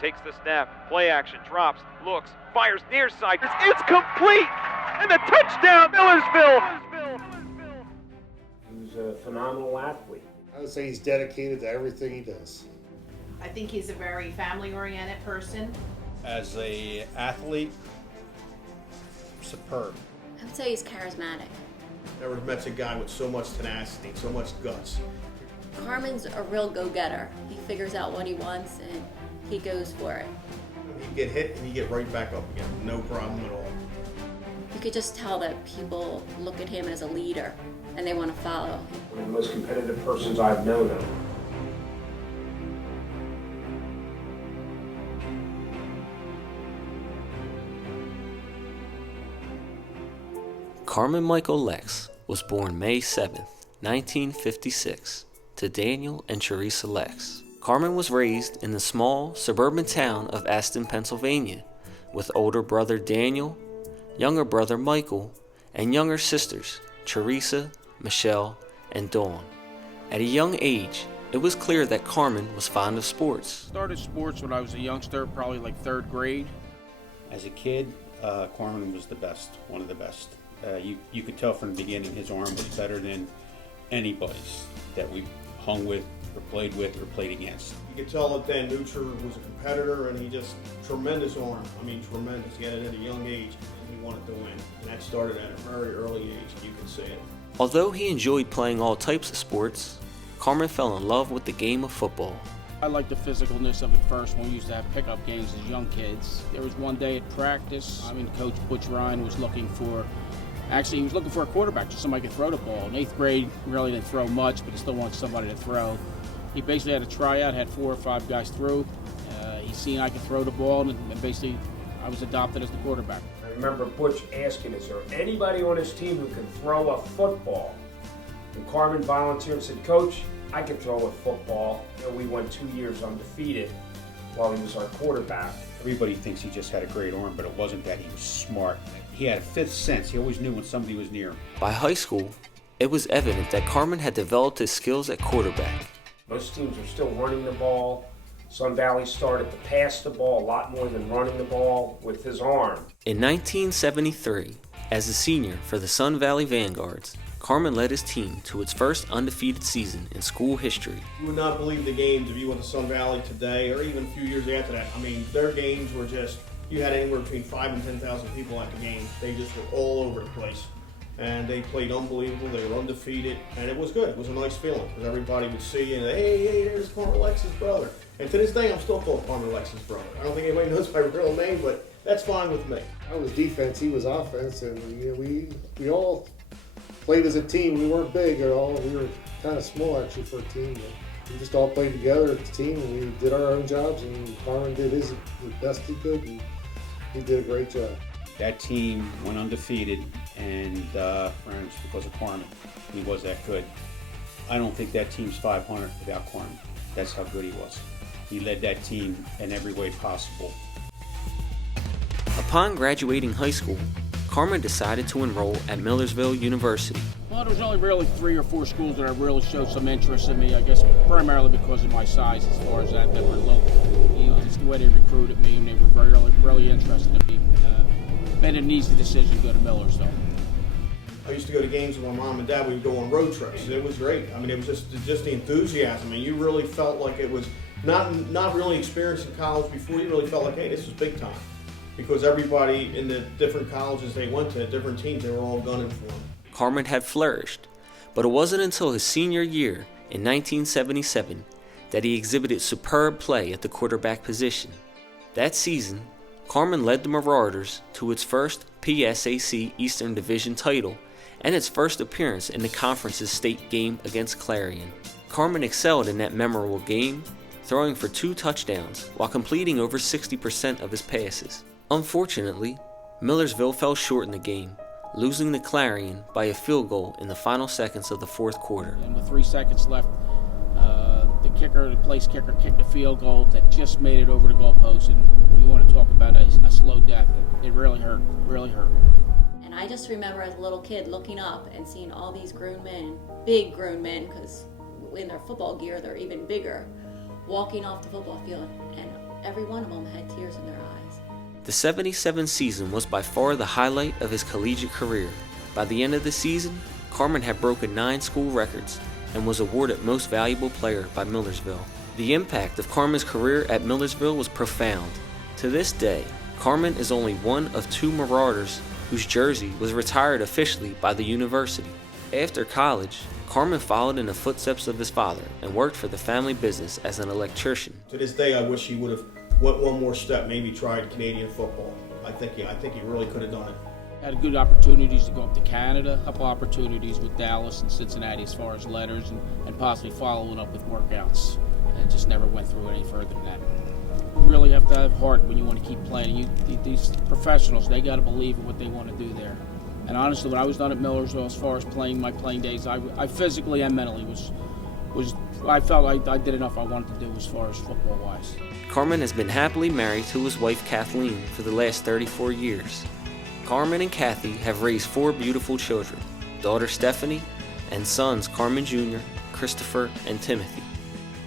Takes the snap, play action, drops, looks, fires near side. It's complete! And the touchdown, Millersville! He was a phenomenal athlete. I would say he's dedicated to everything he does. I think he's a very family-oriented person. As an athlete, superb. I would say he's charismatic. Never met a guy with so much tenacity, so much guts. Carmen's a real go-getter. He figures out what he wants and he goes for it. He'd get hit and he'd get right back up again, no problem at all. You could just tell that people look at him as a leader and they want to follow. One of the most competitive persons I've known him. Carmen Michael Lex was born May 7, 1956, to Daniel and Teresa Lex. Carmen was raised in the small suburban town of Aston, Pennsylvania, with older brother Daniel, younger brother Michael, and younger sisters Teresa, Michelle, and Dawn. At a young age, it was clear that Carmen was fond of sports. Started sports when I was a youngster, probably like third grade. As a kid, Carmen was the best, one of the best. You could tell from the beginning his arm was better than anybody's that we hung with or played against. You could tell that Dan Nutcher was a competitor and he just, tremendous arm. I mean, tremendous. He had it at a young age and he wanted to win. And that started at a very early age, you can see it. Although he enjoyed playing all types of sports, Carmen fell in love with the game of football. I liked the physicalness of it first when we used to have pickup games as young kids. There was one day at practice, Coach Butch Ryan was looking for a quarterback, just somebody could throw the ball. In 8th grade, really didn't throw much, but he still wanted somebody to throw. He basically had a tryout, had 4 or 5 guys through. He seen I could throw the ball, and basically I was adopted as the quarterback. I remember Butch asking, is there anybody on his team who can throw a football? And Carmen volunteered and said, Coach, I can throw a football. We went 2 years undefeated while he was our quarterback. Everybody thinks he just had a great arm, but it wasn't that. He was smart. He had a fifth sense. He always knew when somebody was near him. By high school, it was evident that Carmen had developed his skills at quarterback. Most teams are still running the ball. Sun Valley started to pass the ball a lot more than running the ball with his arm. In 1973, as a senior for the Sun Valley Vanguards, Carmen led his team to its first undefeated season in school history. You would not believe the games if you went to Sun Valley today or even a few years after that. I mean, their games were just, you had anywhere between 5,000 and 10,000 people at the game. They just were all over the place. And they played unbelievable. They were undefeated. And it was good. It was a nice feeling because everybody would see you and, hey, there's Carmen Lex's brother. And to this day, I'm still called Carmen Lex's brother. I don't think anybody knows my real name, but that's fine with me. I was defense, he was offense, and we all played as a team. We weren't big at all. We were kind of small actually for a team. But we just all played together as a team, and we did our own jobs. And Carmen did his the best he could, and he did a great job. That team went undefeated, and because of Carmen, he was that good. I don't think that team's 500 without Carmen. That's how good he was. He led that team in every way possible. Upon graduating high school, Carmen decided to enroll at Millersville University. Well, there was only really 3 or 4 schools that really showed some interest in me, I guess primarily because of my size as far as that were local. Just the way they recruited me, and they were really interested in me. Made an easy decision to go to Millersville. I used to go to games with my mom and dad. We would go on road trips. It was great. I mean, it was just the enthusiasm. And you really felt like it was not really experiencing college before. You really felt like, hey, this is big time. Because everybody in the different colleges they went to, different teams, they were all gunning for them. Carmen had flourished, but it wasn't until his senior year in 1977 that he exhibited superb play at the quarterback position. That season, Carmen led the Marauders to its first PSAC Eastern Division title and its first appearance in the conference's state game against Clarion. Carmen excelled in that memorable game, throwing for 2 touchdowns while completing over 60% of his passes. Unfortunately, Millersville fell short in the game, losing to Clarion by a field goal in the final seconds of the 4th quarter. And with 3 seconds left, the place kicker kicked a field goal that just made it over the goalpost. And you want to talk about a slow death. It really hurt, really hurt. And I just remember as a little kid looking up and seeing all these grown men, big grown men, because in their football gear they're even bigger, walking off the football field. And every one of them had tears in their eyes. The 77 season was by far the highlight of his collegiate career. By the end of the season, Carmen had broken 9 school records and was awarded Most Valuable Player by Millersville. The impact of Carmen's career at Millersville was profound. To this day, Carmen is only one of 2 Marauders whose jersey was retired officially by the university. After college, Carmen followed in the footsteps of his father and worked for the family business as an electrician. To this day, I wish he would have went one more step, maybe tried Canadian football. I think he really could have done it. Had good opportunities to go up to Canada, a couple opportunities with Dallas and Cincinnati as far as letters and possibly following up with workouts. And just never went through any further than that. You really have to have heart when you want to keep playing. These professionals, they got to believe in what they want to do there. And honestly, when I was done at Millersville, as far as my playing days, I physically and mentally I felt I did enough I wanted to do as far as football-wise. Carmen has been happily married to his wife Kathleen for the last 34 years. Carmen and Kathy have raised 4 beautiful children, daughter Stephanie and sons Carmen Jr., Christopher, and Timothy.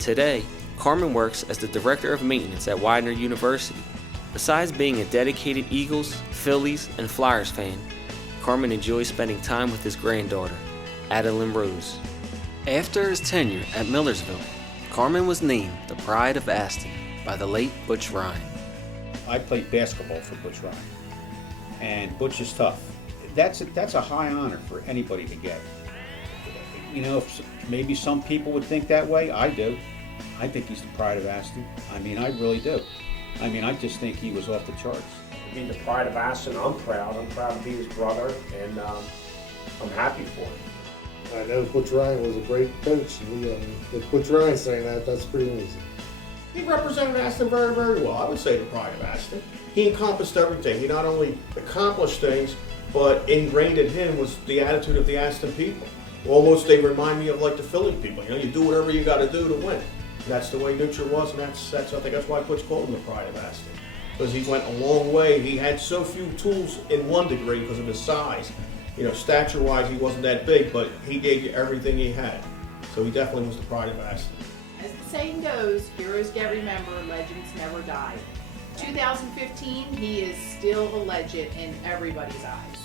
Today, Carmen works as the Director of Maintenance at Widener University. Besides being a dedicated Eagles, Phillies, and Flyers fan, Carmen enjoys spending time with his granddaughter, Adeline Rose. After his tenure at Millersville, Carmen was named the Pride of Aston by the late Butch Ryan. I played basketball for Butch Ryan, and Butch is tough. That's a high honor for anybody to get. You know, maybe some people would think that way. I do. I think he's the pride of Aston. I mean, I really do. I mean, I just think he was off the charts. Being the pride of Aston, I'm proud. I'm proud to be his brother, and I'm happy for him. I know Butch Ryan was a great coach, and with Butch Ryan saying that, that's pretty amazing. He represented Aston very, very well. I would say the pride of Aston. He encompassed everything. He not only accomplished things, but ingrained in him was the attitude of the Aston people. Almost they remind me of like the Philly people. You know, you do whatever you got to do to win. And that's the way Nutcher was, and that's I think that's why Butch called him the pride of Aston. Because he went a long way. He had so few tools in one degree because of his size. You know, stature-wise, he wasn't that big, but he gave you everything he had. So he definitely was the pride of Aston. As the saying goes, heroes get remembered, legends never die. 2015, he is still a legend in everybody's eyes.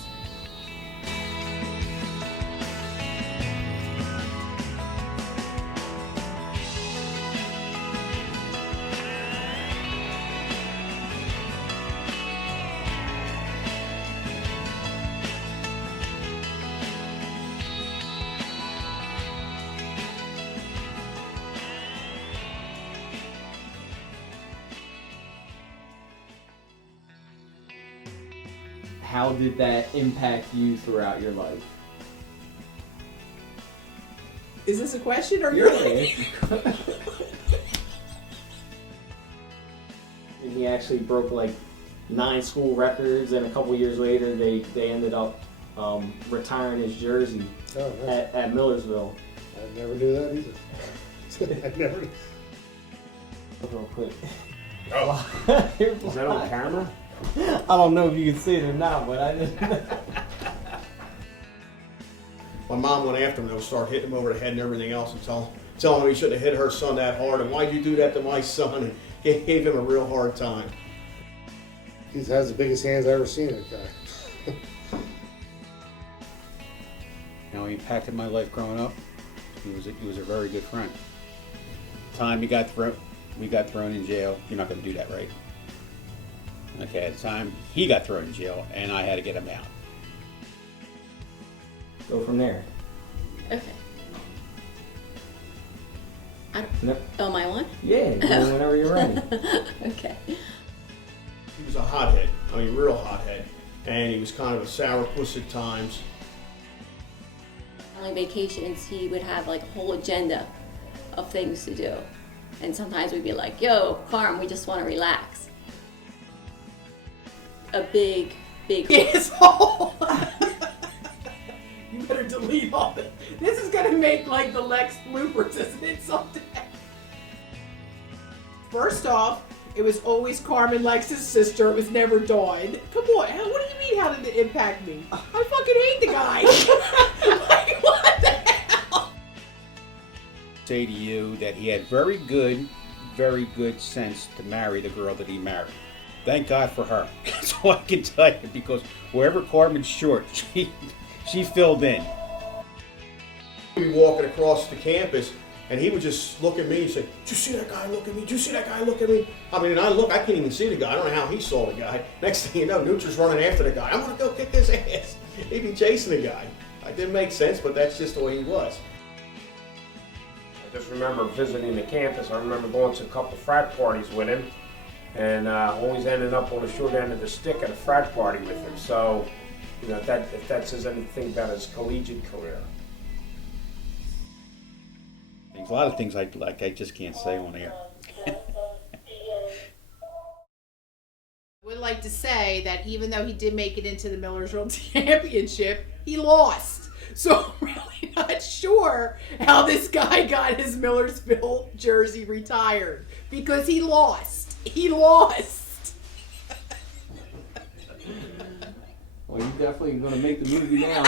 How did that impact you throughout your life? Is this a question or Really? And he actually broke like 9 school records, and a couple years later they ended up retiring his jersey at Millersville. I never knew that either. I never. Real quick. Oh. Is that on camera? I don't know if you can see it or not, but I didn't. My mom went after him and would start hitting him over the head and everything else and telling him he shouldn't have hit her son that hard and why'd you do that to my son, and gave him a real hard time. He has the biggest hands I've ever seen in a guy. You know, he impacted my life growing up. He was a very good friend. The time we got thrown in jail. You're not going to do that, right? Okay, at the time he got thrown in jail, and I had to get him out. Go from there. Okay. No. Oh, my one? Yeah, whenever you're ready. Okay. He was a hothead. I mean, real hothead. And he was kind of a sourpuss at times. On vacations, he would have like a whole agenda of things to do. And sometimes we'd be like, yo, Carm, we just want to relax. A big asshole. You better delete all this. This is gonna make like the Lex bloopers, isn't it? Someday. First off, it was always Carmen Lex's sister. It was never Dawn. Come on, what do you mean? How did it impact me? I fucking hate the guy. Like, what the hell? Say to you that he had very good very good sense to marry the girl that he married. Thank God for her. That's all I can tell you, because wherever Carmen's short, she filled in. We'd be walking across the campus, and he would just look at me and say, "Did you see that guy look at me? Did you see that guy look at me?" I mean, and I can't even see the guy. I don't know how he saw the guy. Next thing you know, Nutra's running after the guy. I'm going to go kick his ass. He'd be chasing the guy. It didn't make sense, but that's just the way he was. I just remember visiting the campus. I remember going to a couple frat parties with him, and always ending up on the short end of the stick at a frat party with him. So, you know, if that says anything about his collegiate career. A lot of things I just can't say on air. I would like to say that even though he did make it into the Millersville Championship, he lost. So I'm really not sure how this guy got his Millersville jersey retired, because he lost. He lost. Well, you're definitely going to make the movie now.